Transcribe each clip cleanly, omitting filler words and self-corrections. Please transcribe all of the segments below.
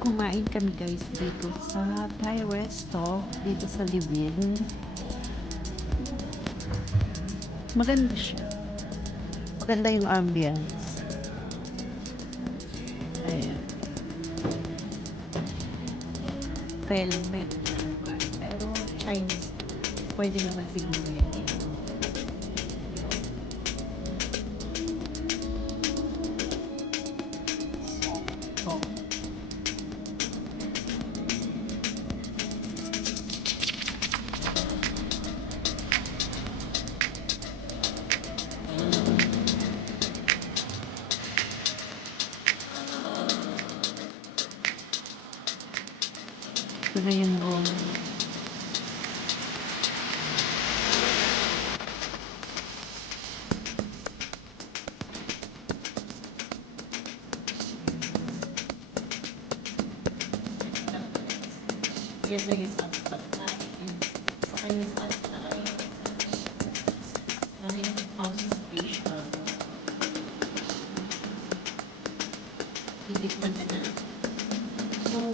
Kumain kami guys dito sa Thai Resto, dito sa Levin. Maganda siya. Maganda yung ambience. Ayan. Velvet. Pero Chinese. Pwede naman siguro yan. Oh. Ito na yung roll. Yan na yung pagkain. Saka yung pagkain. Yan yung house station. Hindi ko na na. Yung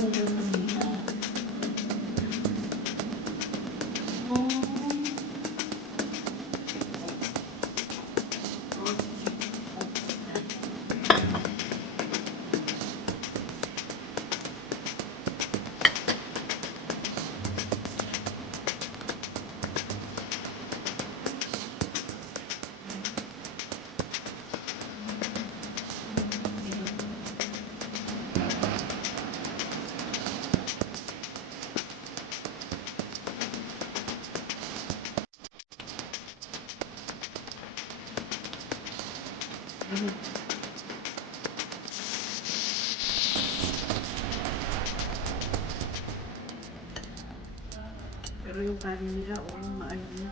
pero yung kanin nila o maano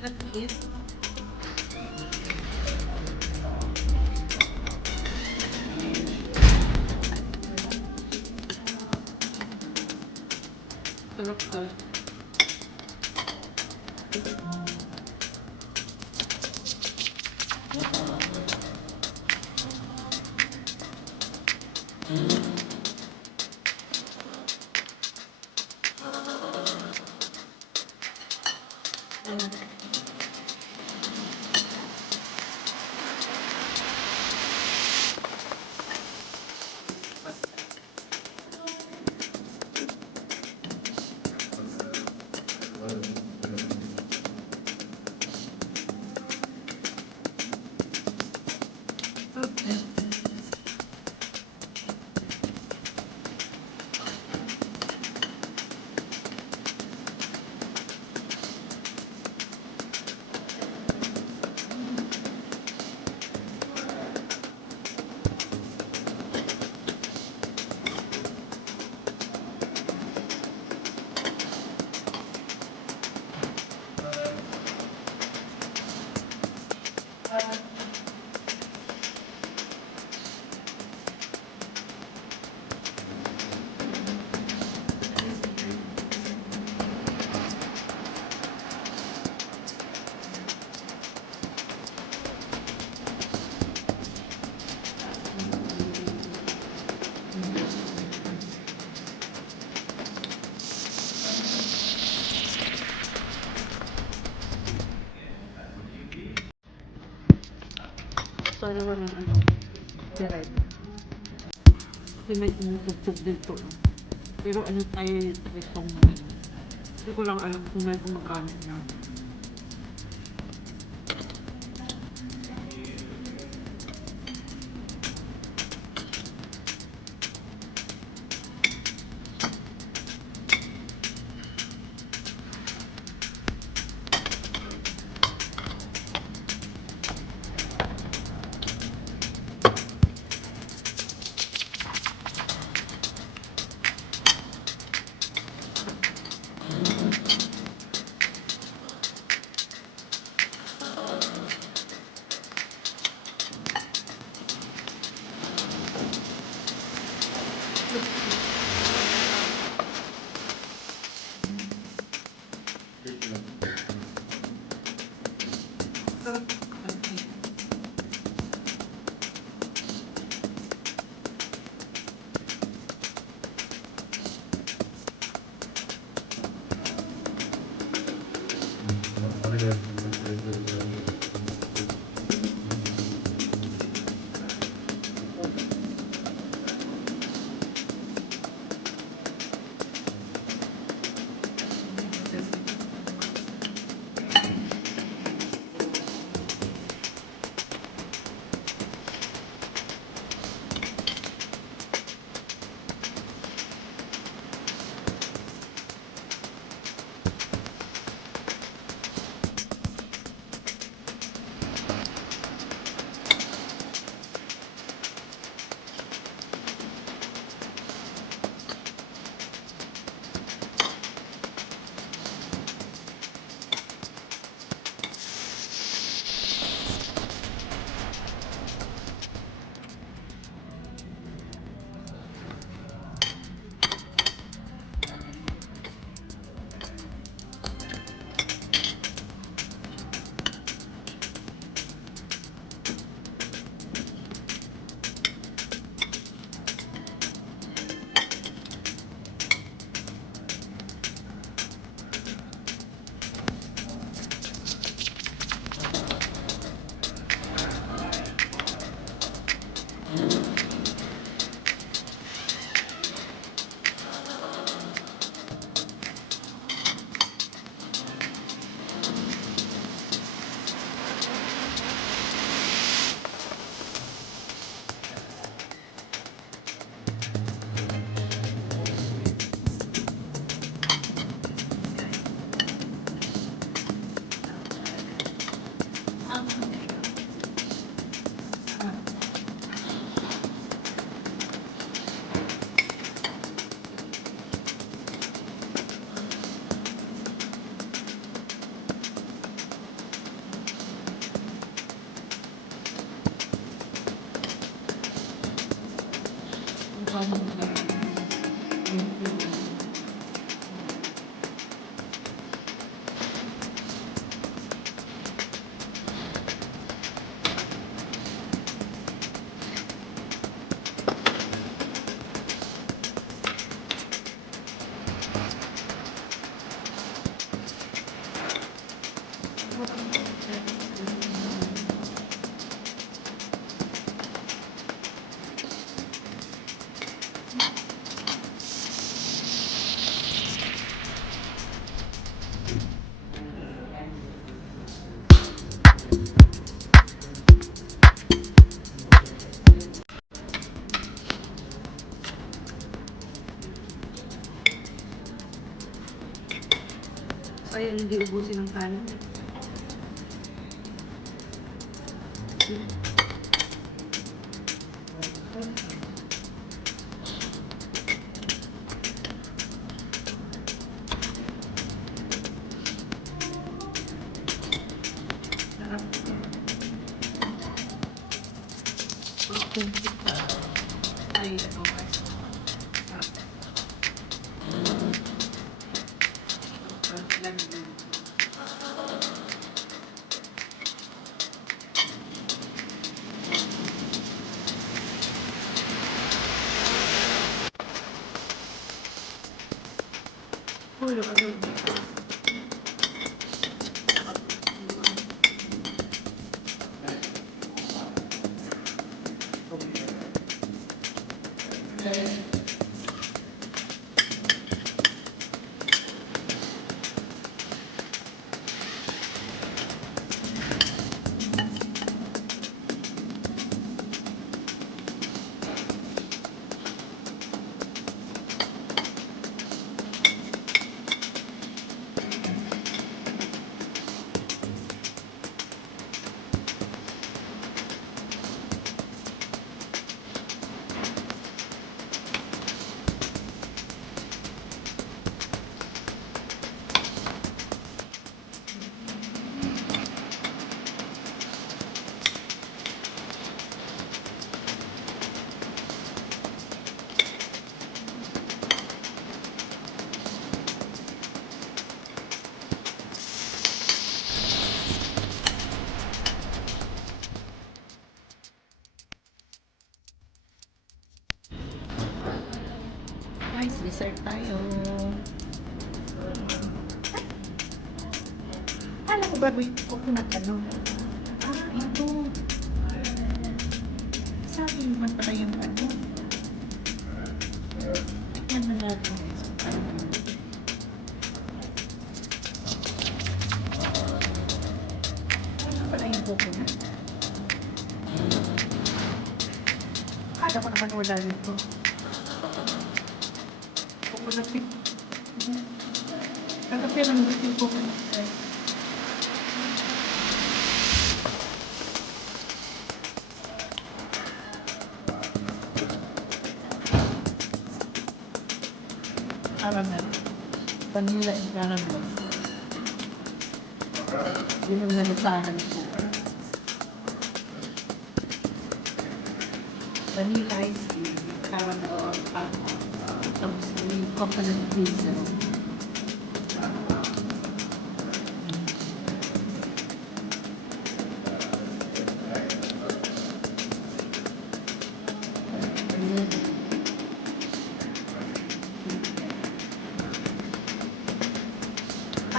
tatis. Sarap ka. So, ano naman ano? Direct. Kasi may tumutugtog dito. Pero ano tayo sa isang hindi ko lang alam kung may gumagamit na. paano maglagay. So, ayan, hindi ubusin ng kanin. Sarap. Authentic. Ay, ito guys. Sarap. Lagi. Ulo, ano? Guys, dessert tayo. Alam ko ba may coconut ano? Ito. Sabi naman pala yung ano. Yan na natin. Ano pala yung coconut? Kala ko naman wala nito. Coconut eh. Kagapya lang dito yung coconut guys. Caramel. Vanilla and caramel. Yun ang nalisahan ko. Vanilla ice cream. Caramel. Tapos may coconut drizzle.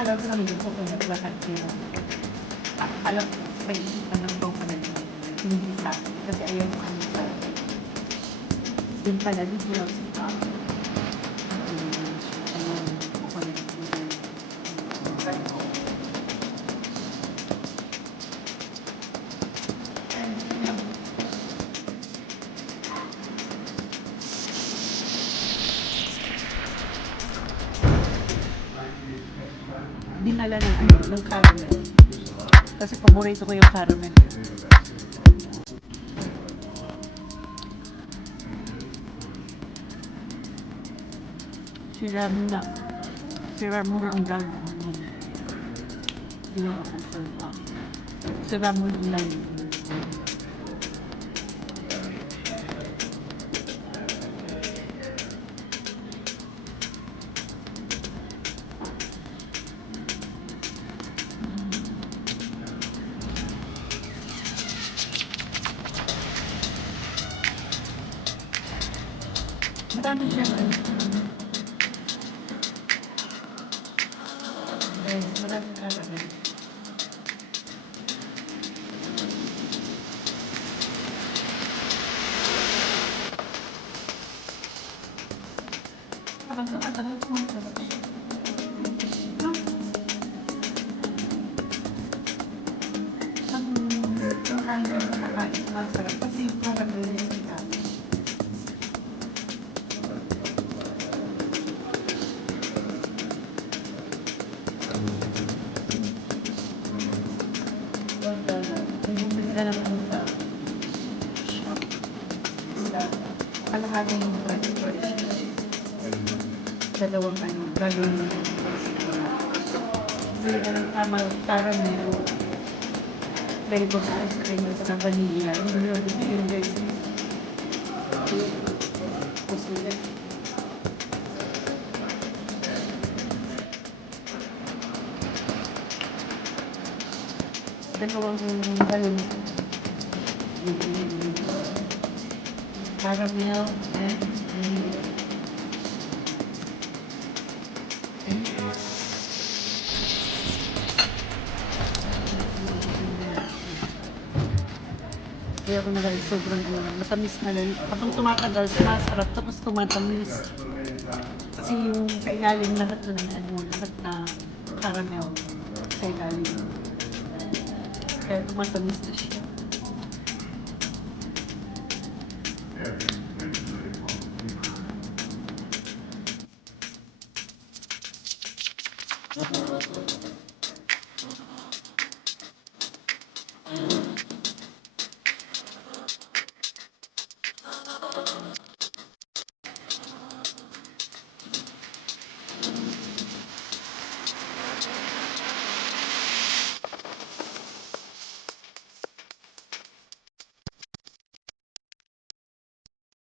Alam ko naman yung coconut lahat nila. Alam ko, may anong coconut hindi sa akin. Kasi ayaw ko kami sa yun pala, di ko lang sa coconut dinala ng ano, ng caramel. Kasi paborito ko yung caramel. Sira mo na. Sira mo na ang gagawin. Hindi mo ako sila. Sira mo lang. Marami siyang ano. Guys, maraming caramel. Parang nakatagal mo ito. Ang kain ko kumakain, masarap. Kasi yung caramel niya yung kain. Bumili na lang ako sa shop. Kalahati yung french fries. Dalawang ano, galon. Bumili na lang caramel. Flavor ice cream at saka vanilla. Hindi mo yung guys. Gusto niya. Dalawang galon. Caramel and vanilla. Kaya ako na guys, sobrang matamis na lang. Habang tumatagal, masarap tapos tumatamis. Kasi yung sa ilalim lahat na lahat na caramel sa ilalim. Kaya tumatamis na siya.